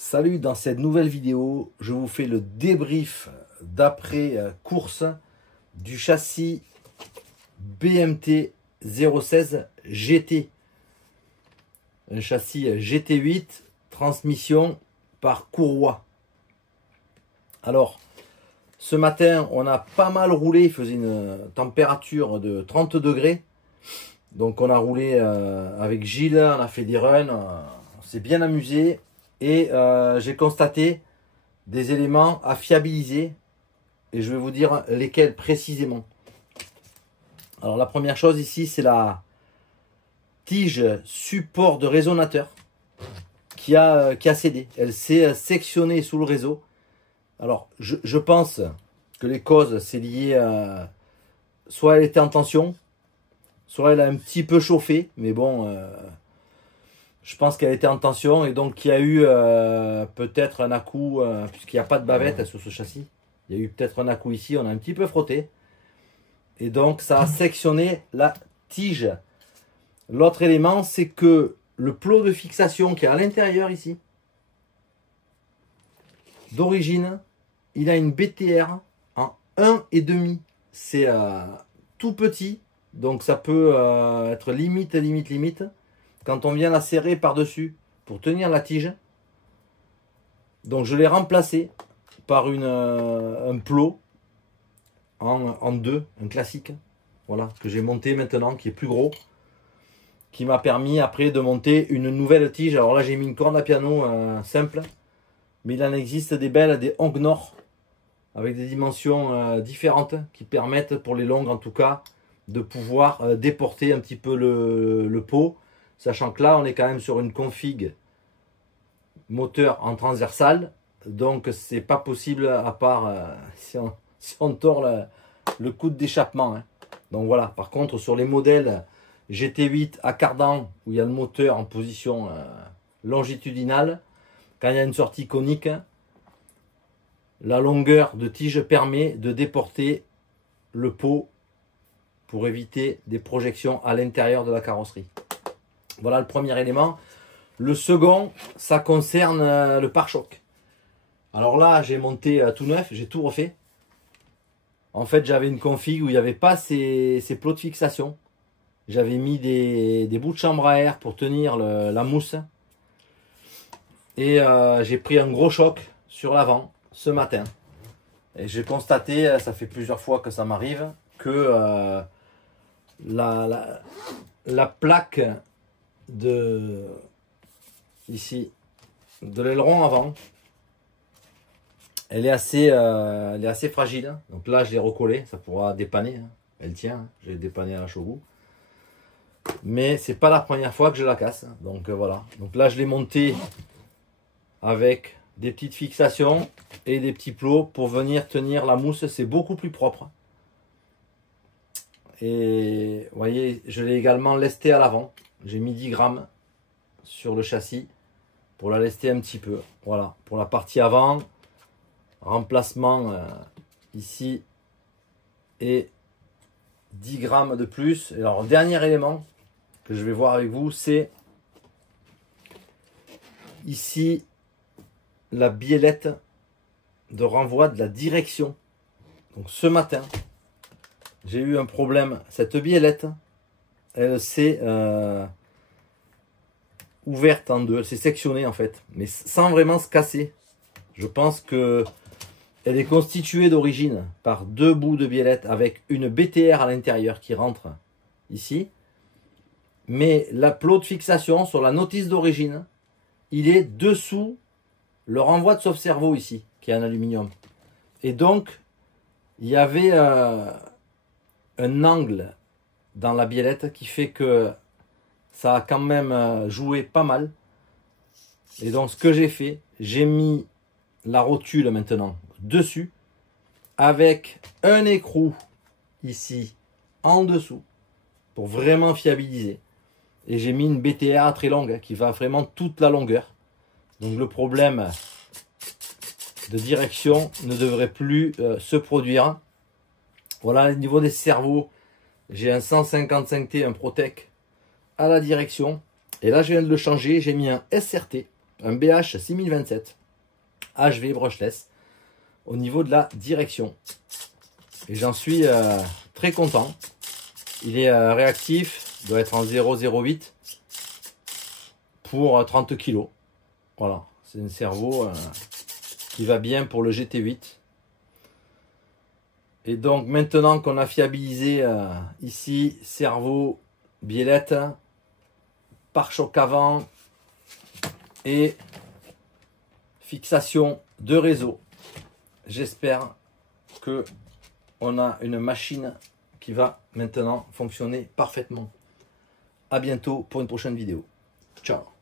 Salut, dans cette nouvelle vidéo, je vous fais le débrief d'après course du châssis BMT 016 GT. Un châssis GT8, transmission par Courroie. Alors, ce matin, on a pas mal roulé, il faisait une température de 30 degrés. Donc on a roulé avec Gilles, on a fait des runs, on s'est bien amusé. Et j'ai constaté des éléments à fiabiliser et je vais vous dire lesquels précisément. Alors la première chose ici, c'est la tige support de résonateur qui a cédé. Elle s'est sectionnée sous le réseau. Alors je pense que les causes, c'est lié à... soit elle était en tension, soit elle a un petit peu chauffé, mais bon... je pense qu'elle était en tension et donc il y a eu peut-être un à-coup, puisqu'il n'y a pas de bavette sur ce châssis. Il y a eu peut-être un à-coup ici, on a un petit peu frotté. Et donc ça a sectionné la tige. L'autre élément, c'est que le plot de fixation qui est à l'intérieur ici, d'origine, il a une BTR en 1,5. C'est tout petit, donc ça peut être limite. Quand on vient la serrer par-dessus pour tenir la tige. Donc je l'ai remplacé par un plot en deux, un classique. Voilà, que j'ai monté maintenant, qui est plus gros. Qui m'a permis après de monter une nouvelle tige. Alors là j'ai mis une corne à piano simple. Mais il en existe des belles, des Ongnor. Avec des dimensions différentes. Qui permettent pour les longues en tout cas de pouvoir déporter un petit peu le pot. Sachant que là, on est quand même sur une config moteur en transversal. Donc, c'est pas possible à part si on tord le coude d'échappement. Hein. Donc voilà. Par contre, sur les modèles GT8 à cardan, où il y a le moteur en position longitudinale, quand il y a une sortie conique, la longueur de tige permet de déporter le pot pour éviter des projections à l'intérieur de la carrosserie. Voilà le premier élément. Le second, ça concerne le pare-choc. Alors là, j'ai monté tout neuf, j'ai tout refait. En fait, j'avais une config où il n'y avait pas ces plots de fixation. J'avais mis des bouts de chambre à air pour tenir la mousse. Et j'ai pris un gros choc sur l'avant ce matin. Et j'ai constaté, ça fait plusieurs fois que ça m'arrive, que la plaque ici de l'aileron avant, elle est assez fragile. Donc là je l'ai recollé, ça pourra dépanner, hein. Elle tient, hein. Je l'ai dépanné à la Shogu, mais c'est pas la première fois que je la casse, donc voilà. Donc là je l'ai monté avec des petites fixations et des petits plots pour venir tenir la mousse. C'est beaucoup plus propre et vous voyez, je l'ai également lesté à l'avant. J'ai mis 10 grammes sur le châssis pour la lester un petit peu. Voilà, pour la partie avant, remplacement ici et 10 grammes de plus. Et alors, dernier élément que je vais voir avec vous, c'est ici la biellette de renvoi de la direction. Donc ce matin, j'ai eu un problème. Cette biellette, elle s'est ouverte en deux, elle s'est sectionnée en fait, mais sans vraiment se casser. Je pense que elle est constituée d'origine par deux bouts de biellette avec une BTR à l'intérieur qui rentre ici. Mais la plot de fixation sur la notice d'origine, il est dessous le renvoi de sauve-cerveau ici, qui est en aluminium. Et donc, il y avait un angle dans la biellette qui fait que ça a quand même joué pas mal. Et donc ce que j'ai fait, j'ai mis la rotule maintenant dessus avec un écrou ici en dessous pour vraiment fiabiliser. Et j'ai mis une BTR très longue qui va vraiment toute la longueur. Donc le problème de direction ne devrait plus se produire. Voilà, au niveau des cerveaux, j'ai un 155T, un Protec à la direction. Et là, je viens de le changer. J'ai mis un SRT un BH 6027 HV brushless au niveau de la direction. Et j'en suis très content. Il est réactif, doit être en 0,08 pour 30 kg. Voilà, c'est un cerveau qui va bien pour le GT8. Et donc maintenant qu'on a fiabilisé ici, cerveau, biellette, pare-choc avant et fixation de réseau, j'espère que on a une machine qui va maintenant fonctionner parfaitement. À bientôt pour une prochaine vidéo. Ciao.